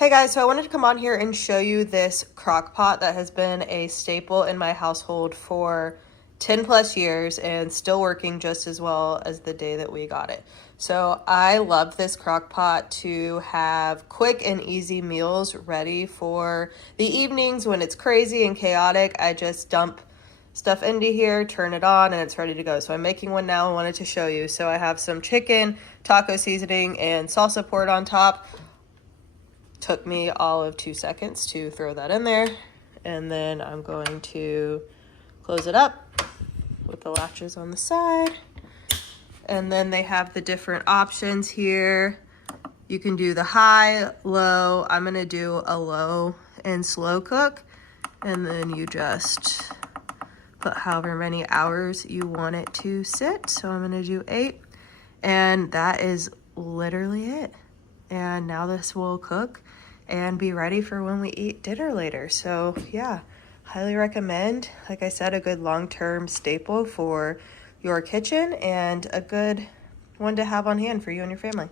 Hey guys, so I wanted to come on here and show you this crock pot that has been a staple in my household for 10 plus years and still working just as well as the day that we got it. So I love this crock pot to have quick and easy meals ready for the evenings when it's crazy and chaotic. I just dump stuff into here, turn it on, and it's ready to go. So I'm making one now and wanted to show you. So I have some chicken, taco seasoning, and salsa poured on top. Took me all of 2 seconds to throw that in there, and then I'm going to close it up with the latches on the side. And then they have the different options here. You can do the high, low. I'm gonna do a low and slow cook, and then you just put however many hours you want it to sit. So I'm gonna do 8, and that is literally it. And now this will cook and be ready for when we eat dinner later. So yeah, highly recommend. Like I said, a good long-term staple for your kitchen and a good one to have on hand for you and your family.